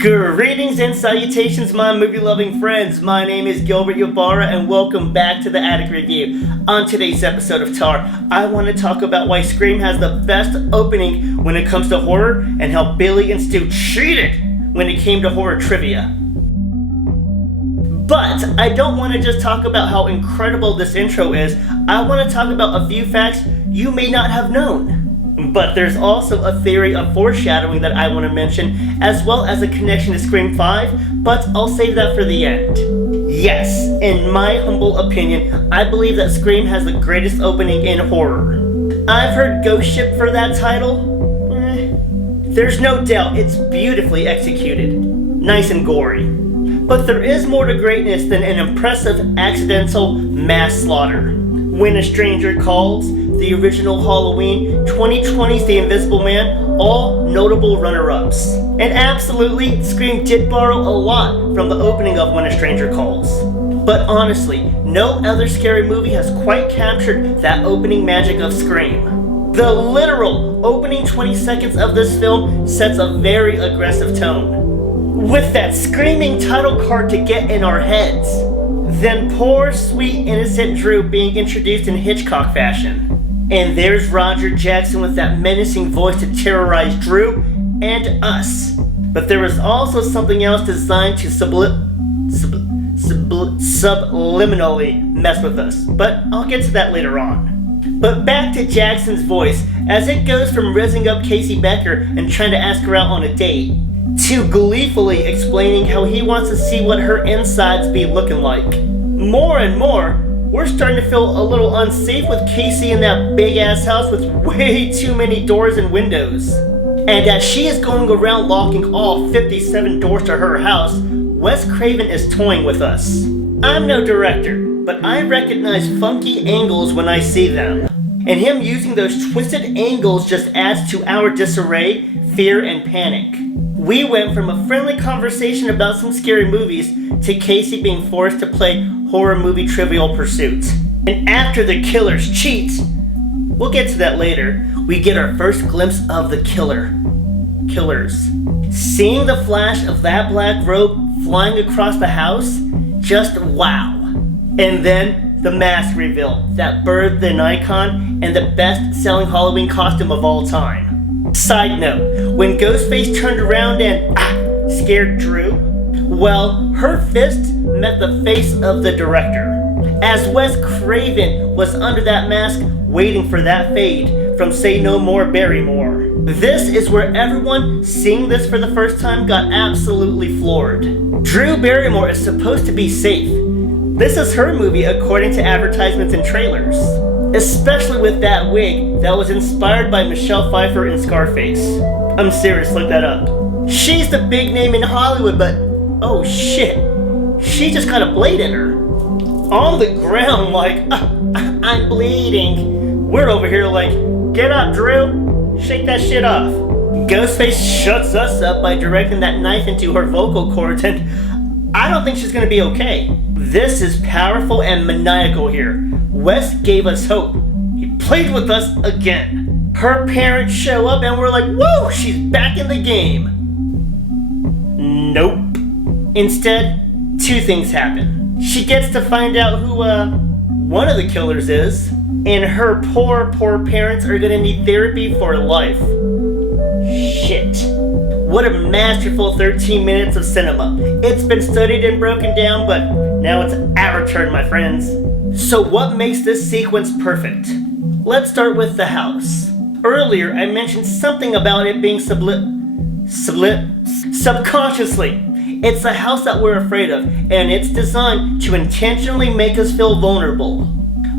Greetings and salutations, my movie-loving friends. My name is Gilbert Ybarra, and welcome back to the Attic Review. On today's episode of TAR, I want to talk about why Scream has the best opening when it comes to horror, and how Billy and Stu cheated when it came to horror trivia. But I don't want to just talk about how incredible this intro is. I want to talk about a few facts you may not have known. But there's also a theory of foreshadowing that I want to mention, as well as a connection to Scream 5, but I'll save that for the end. Yes, in my humble opinion, I believe that Scream has the greatest opening in horror. I've heard Ghost Ship for that title. There's no doubt it's beautifully executed. Nice and gory. But there is more to greatness than an impressive accidental mass slaughter. When a Stranger Calls, the original Halloween, 2020's The Invisible Man, all notable runner-ups. And absolutely, Scream did borrow a lot from the opening of When a Stranger Calls. But honestly, no other scary movie has quite captured that opening magic of Scream. The literal opening 20 seconds of this film sets a very aggressive tone, with that screaming title card to get in our heads. Then poor, sweet, innocent Drew being introduced in Hitchcock fashion. And there's Roger Jackson with that menacing voice to terrorize Drew and us. But there was also something else designed to subliminally mess with us. But I'll get to that later on. But back to Jackson's voice, as it goes from rizzing up Casey Becker and trying to ask her out on a date, to gleefully explaining how he wants to see what her insides be looking like. More and more, we're starting to feel a little unsafe with Casey in that big-ass house with way too many doors and windows. And as she is going around locking all 57 doors to her house, Wes Craven is toying with us. I'm no director, but I recognize funky angles when I see them. And him using those twisted angles just adds to our disarray, fear, and panic. We went from a friendly conversation about some scary movies to Casey being forced to play horror movie Trivial Pursuit. And after the killers cheat, we'll get to that later, we get our first glimpse of the killers. Seeing the flash of that black robe flying across the house, just wow. And then the mask reveal that birthed an icon and the best-selling Halloween costume of all time. Side note, when Ghostface turned around and scared Drew, well, her fist met the face of the director, as Wes Craven was under that mask waiting for that fade from Say No More Barrymore. This is where everyone seeing this for the first time got absolutely floored. Drew Barrymore is supposed to be safe. This is her movie according to advertisements and trailers. Especially with that wig that was inspired by Michelle Pfeiffer in Scarface. I'm serious, look that up. She's the big name in Hollywood, but oh shit, she just got a blade in her. On the ground like, I'm bleeding. We're over here like, get up Drew, shake that shit off. Ghostface shuts us up by directing that knife into her vocal cords, and I don't think she's gonna be okay. This is powerful and maniacal here. Wes gave us hope. He played with us again. Her parents show up and we're like, whoa, she's back in the game. Nope. Instead, two things happen. She gets to find out who, one of the killers is, and her poor parents are gonna need therapy for life. Shit. What a masterful 13 minutes of cinema. It's been studied and broken down, but now it's our turn, my friends. So what makes this sequence perfect? Let's start with the house. Earlier, I mentioned something about it being subconsciously. It's a house that we're afraid of, and it's designed to intentionally make us feel vulnerable.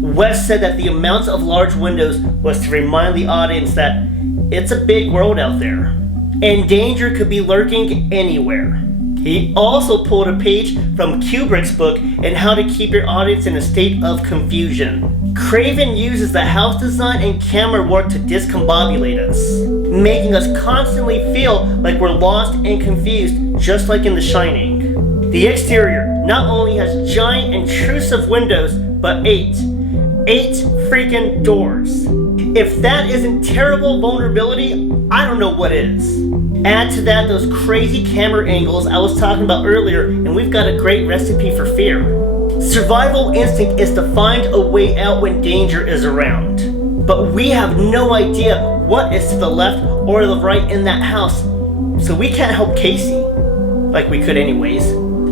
Wes said that the amount of large windows was to remind the audience that it's a big world out there, and danger could be lurking anywhere. He also pulled a page from Kubrick's book on how to keep your audience in a state of confusion. Craven uses the house design and camera work to discombobulate us, making us constantly feel like we're lost and confused, just like in The Shining. The exterior not only has giant intrusive windows, but eight freaking doors. If that isn't terrible vulnerability, I don't know what is. Add to that those crazy camera angles I was talking about earlier, and we've got a great recipe for fear. Survival instinct is to find a way out when danger is around. But we have no idea what is to the left or the right in that house, so we can't help Casey. Like we could anyways.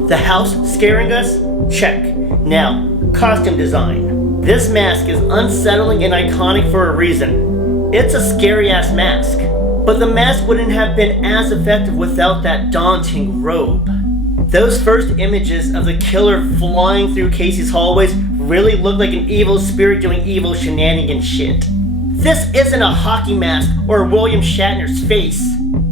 The house scaring us? Check. Now, costume design. This mask is unsettling and iconic for a reason. It's a scary ass mask. But the mask wouldn't have been as effective without that daunting robe. Those first images of the killer flying through Casey's hallways really looked like an evil spirit doing evil shenanigans shit. This isn't a hockey mask or William Shatner's face.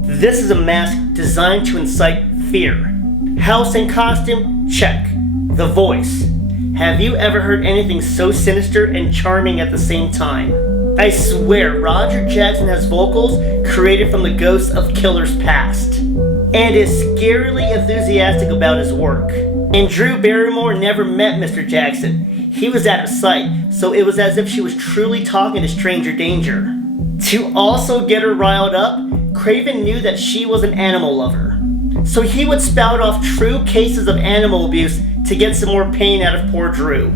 This is a mask designed to incite fear. House and costume? Check. The voice. Have you ever heard anything so sinister and charming at the same time? I swear, Roger Jackson has vocals created from the ghosts of killers past, and is scarily enthusiastic about his work. And Drew Barrymore never met Mr. Jackson. He was out of sight, so it was as if she was truly talking to stranger danger. To also get her riled up, Craven knew that she was an animal lover, so he would spout off true cases of animal abuse to get some more pain out of poor Drew.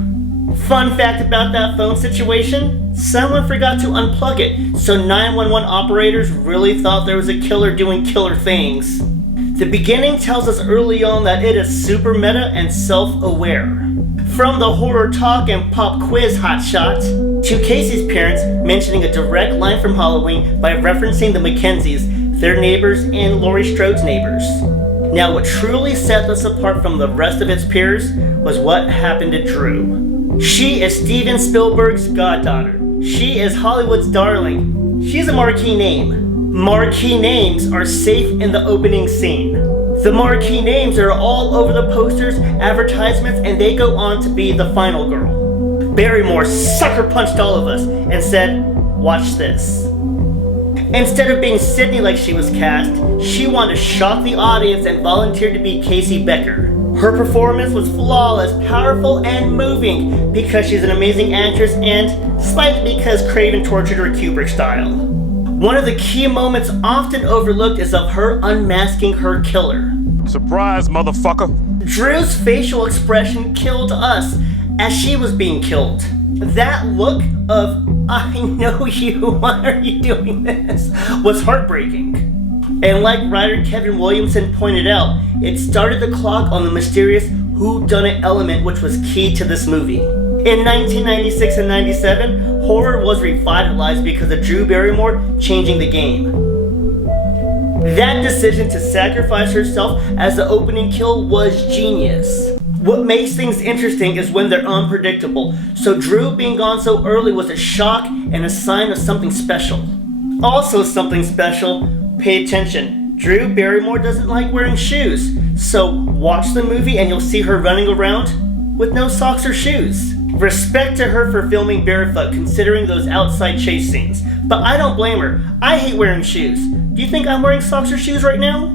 Fun fact about that phone situation, someone forgot to unplug it, so 911 operators really thought there was a killer doing killer things. The beginning tells us early on that it is super meta and self-aware. From the horror talk and pop quiz hotshot, to Casey's parents mentioning a direct line from Halloween by referencing the Mackenzies, their neighbors, and Laurie Strode's neighbors. Now what truly set us apart from the rest of its peers was what happened to Drew. She is Steven Spielberg's goddaughter. She is Hollywood's darling. She's a marquee name. Marquee names are safe in the opening scene. The marquee names are all over the posters, advertisements, and they go on to be the final girl. Barrymore sucker punched all of us and said, "Watch this." Instead of being Sydney like she was cast, she wanted to shock the audience and volunteered to be Casey Becker. Her performance was flawless, powerful, and moving because she's an amazing actress and slightly because Craven tortured her Kubrick style. One of the key moments often overlooked is of her unmasking her killer. Surprise, motherfucker. Drew's facial expression killed us as she was being killed. That look of, "I know you, why are you doing this?" was heartbreaking. And like writer Kevin Williamson pointed out, it started the clock on the mysterious whodunit element which was key to this movie. In 1996 and 97, horror was revitalized because of Drew Barrymore changing the game. That decision to sacrifice herself as the opening kill was genius. What makes things interesting is when they're unpredictable, so Drew being gone so early was a shock and a sign of something special. Also something special, pay attention, Drew Barrymore doesn't like wearing shoes, so watch the movie and you'll see her running around with no socks or shoes. Respect to her for filming barefoot considering those outside chase scenes, but I don't blame her. I hate wearing shoes. Do you think I'm wearing socks or shoes right now?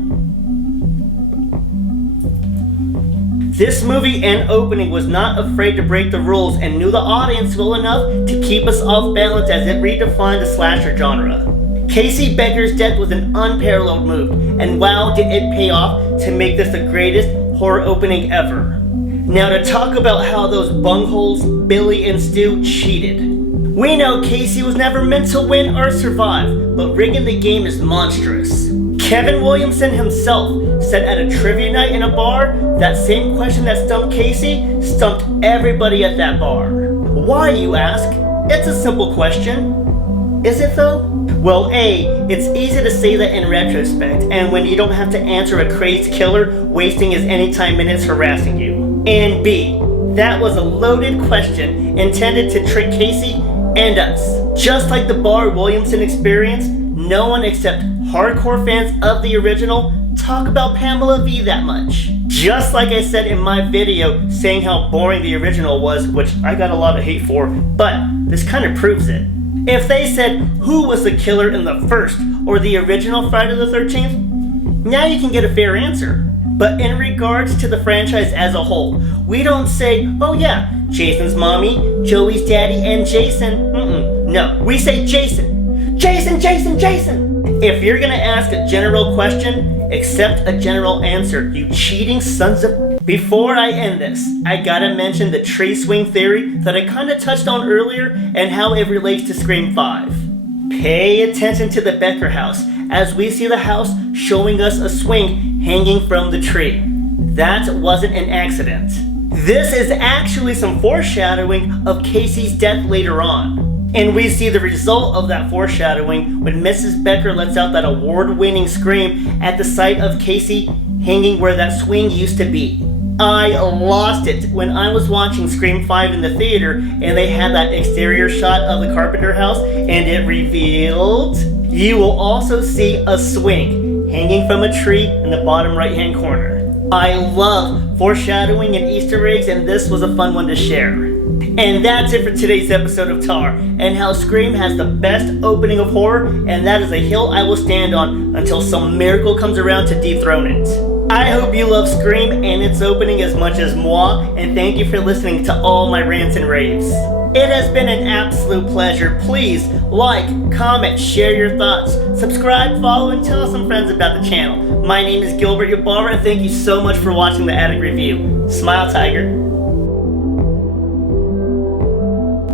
This movie and opening was not afraid to break the rules and knew the audience well enough to keep us off balance as it redefined the slasher genre. Casey Becker's death was an unparalleled move, and wow did it pay off to make this the greatest horror opening ever. Now to talk about how those bungholes, Billy and Stu, cheated. We know Casey was never meant to win or survive, but rigging the game is monstrous. Kevin Williamson himself said at a trivia night in a bar, that same question that stumped Casey stumped everybody at that bar. Why, you ask? It's a simple question. Is it though? Well, A, it's easy to say that in retrospect, and when you don't have to answer a crazed killer wasting his anytime minutes harassing you. And B, that was a loaded question intended to trick Casey and us. Just like the bar Williamson experienced, no one except hardcore fans of the original talk about Pamela V that much. Just like I said in my video saying how boring the original was, which I got a lot of hate for, but this kind of proves it. If they said who was the killer in the first or the original Friday the 13th, now you can get a fair answer. But in regards to the franchise as a whole, we don't say, oh yeah, Jason's mommy, Joey's daddy, and Jason. No, we say Jason. Jason, Jason, Jason! If you're gonna ask a general question, accept a general answer, you cheating sons of... Before I end this, I gotta mention the tree swing theory that I kinda touched on earlier and how it relates to Scream 5. Pay attention to the Becker house as we see the house showing us a swing hanging from the tree. That wasn't an accident. This is actually some foreshadowing of Casey's death later on. And we see the result of that foreshadowing when Mrs. Becker lets out that award-winning scream at the sight of Casey hanging where that swing used to be. I lost it when I was watching Scream 5 in the theater and they had that exterior shot of the Carpenter house and it revealed... You will also see a swing hanging from a tree in the bottom right-hand corner. I love foreshadowing and Easter eggs, and this was a fun one to share. And that's it for today's episode of Tar, and how Scream has the best opening of horror, and that is a hill I will stand on until some miracle comes around to dethrone it. I hope you love Scream and its opening as much as moi, and thank you for listening to all my rants and raves. It has been an absolute pleasure. Please like, comment, share your thoughts, subscribe, follow, and tell some friends about the channel. My name is Gilbert Ybarra, and thank you so much for watching the Attic Review. Smile, Tiger.